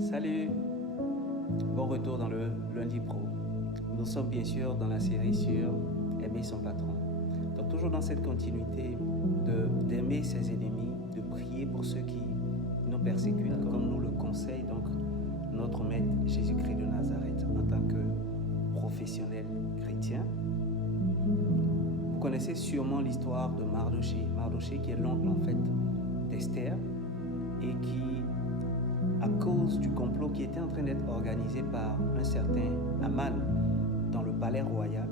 Salut, bon retour dans le lundi pro. Nous sommes bien sûr dans la série sur aimer son patron. Donc toujours dans cette continuité d'aimer ses ennemis, de prier pour ceux qui nous persécutent, comme nous le conseille donc notre maître Jésus-Christ de Nazareth en tant que professionnel chrétien. Vous connaissez sûrement l'histoire de Mardoché. Mardoché qui est l'oncle en fait d'Esther et qui, à cause du complot qui était en train d'être organisé par un certain Aman dans le palais royal,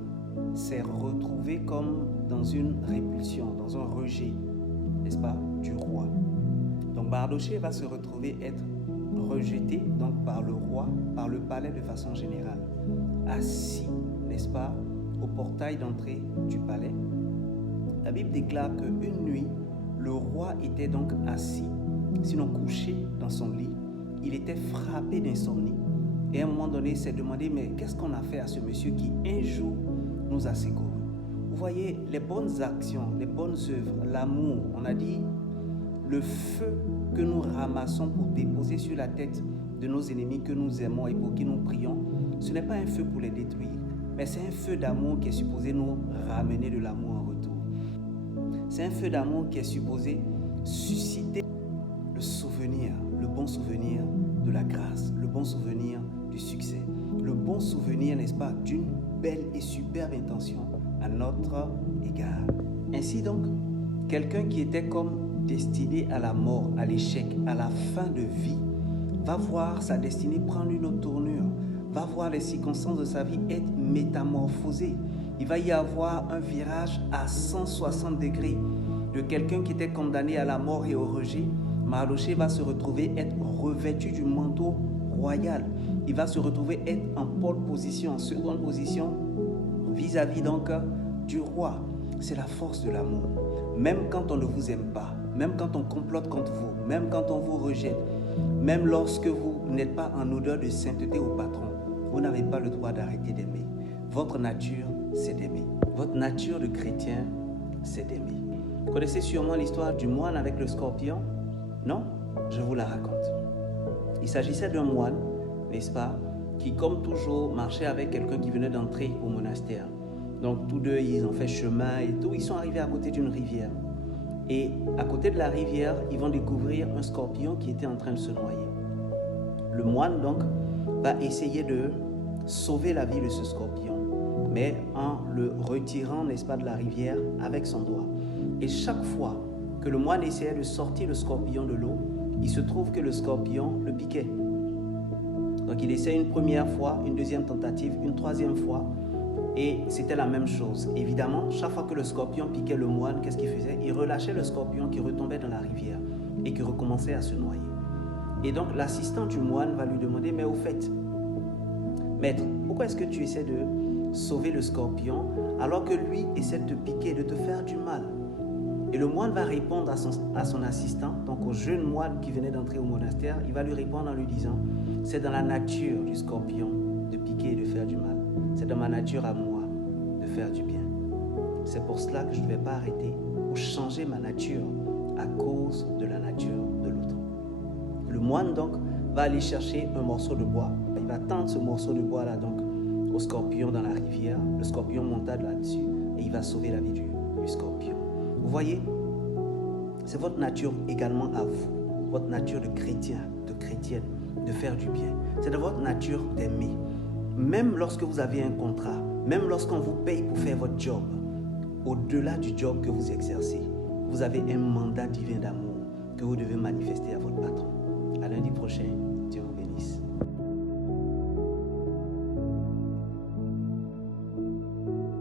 s'est retrouvé comme dans une répulsion, dans un rejet, n'est-ce pas, du roi. Donc Mardoché va se retrouver être rejeté donc par le roi, par le palais de façon générale, assis, n'est-ce pas, au portail d'entrée du palais. La Bible déclare qu'une nuit, le roi était donc assis, sinon couché dans son lit. Il était frappé d'insomnie et à un moment donné, il s'est demandé, mais qu'est-ce qu'on a fait à ce monsieur qui un jour nous a secourus? Vous voyez, les bonnes actions, les bonnes œuvres, l'amour, on a dit, le feu que nous ramassons pour déposer sur la tête de nos ennemis que nous aimons et pour qui nous prions, ce n'est pas un feu pour les détruire, mais c'est un feu d'amour qui est supposé nous ramener de l'amour en retour. C'est un feu d'amour qui est supposé susciter le souvenir, le bon souvenir de la grâce, le bon souvenir du succès, le bon souvenir, n'est-ce pas, d'une belle et superbe intention à notre égard. Ainsi donc, quelqu'un qui était comme destiné à la mort, à l'échec, à la fin de vie, va voir sa destinée prendre une autre tournure, va voir les circonstances de sa vie être métamorphosées. Il va y avoir un virage à 160 degrés de quelqu'un qui était condamné à la mort et au rejet. Mardoché va se retrouver être revêtu du manteau royal. Il va se retrouver être en pole position, en seconde position vis-à-vis donc du roi. C'est la force de l'amour. Même quand on ne vous aime pas, même quand on complote contre vous, même quand on vous rejette, même lorsque vous n'êtes pas en odeur de sainteté au patron, vous n'avez pas le droit d'arrêter d'aimer. Votre nature, c'est d'aimer. Votre nature de chrétien, c'est d'aimer. Vous connaissez sûrement l'histoire du moine avec le scorpion? Non? Je vous la raconte. Il s'agissait d'un moine, n'est-ce pas, qui comme toujours marchait avec quelqu'un qui venait d'entrer au monastère. Donc tous deux, ils ont fait chemin et tout. Ils sont arrivés à côté d'une rivière. Et à côté de la rivière, ils vont découvrir un scorpion qui était en train de se noyer. Le moine donc va essayer de sauver la vie de ce scorpion, mais en le retirant, n'est-ce pas, de la rivière avec son doigt. Et chaque fois que le moine essayait de sortir le scorpion de l'eau, il se trouve que le scorpion le piquait. Donc il essaie une première fois, une deuxième tentative, une troisième fois, et c'était la même chose. Évidemment, chaque fois que le scorpion piquait le moine, qu'est-ce qu'il faisait? Il relâchait le scorpion qui retombait dans la rivière et qui recommençait à se noyer. Et donc l'assistant du moine va lui demander, mais au fait, maître, pourquoi est-ce que tu essaies de sauver le scorpion alors que lui essaie de te piquer, de te faire du mal? Et le moine va répondre à son assistant, donc au jeune moine qui venait d'entrer au monastère, il va lui répondre en lui disant, c'est dans la nature du scorpion de piquer et de faire du mal. C'est dans ma nature à moi de faire du bien. C'est pour cela que je ne vais pas arrêter ou changer ma nature à cause de la nature de l'autre. Le moine donc va aller chercher un morceau de bois. Il va tendre ce morceau de bois là donc au scorpion dans la rivière. Le scorpion monta là-dessus et il va sauver la vie du scorpion. Vous voyez, c'est votre nature également à vous, votre nature de chrétien, de chrétienne, de faire du bien. C'est de votre nature d'aimer. Même lorsque vous avez un contrat, même lorsqu'on vous paye pour faire votre job, au-delà du job que vous exercez, vous avez un mandat divin d'amour que vous devez manifester à votre patron.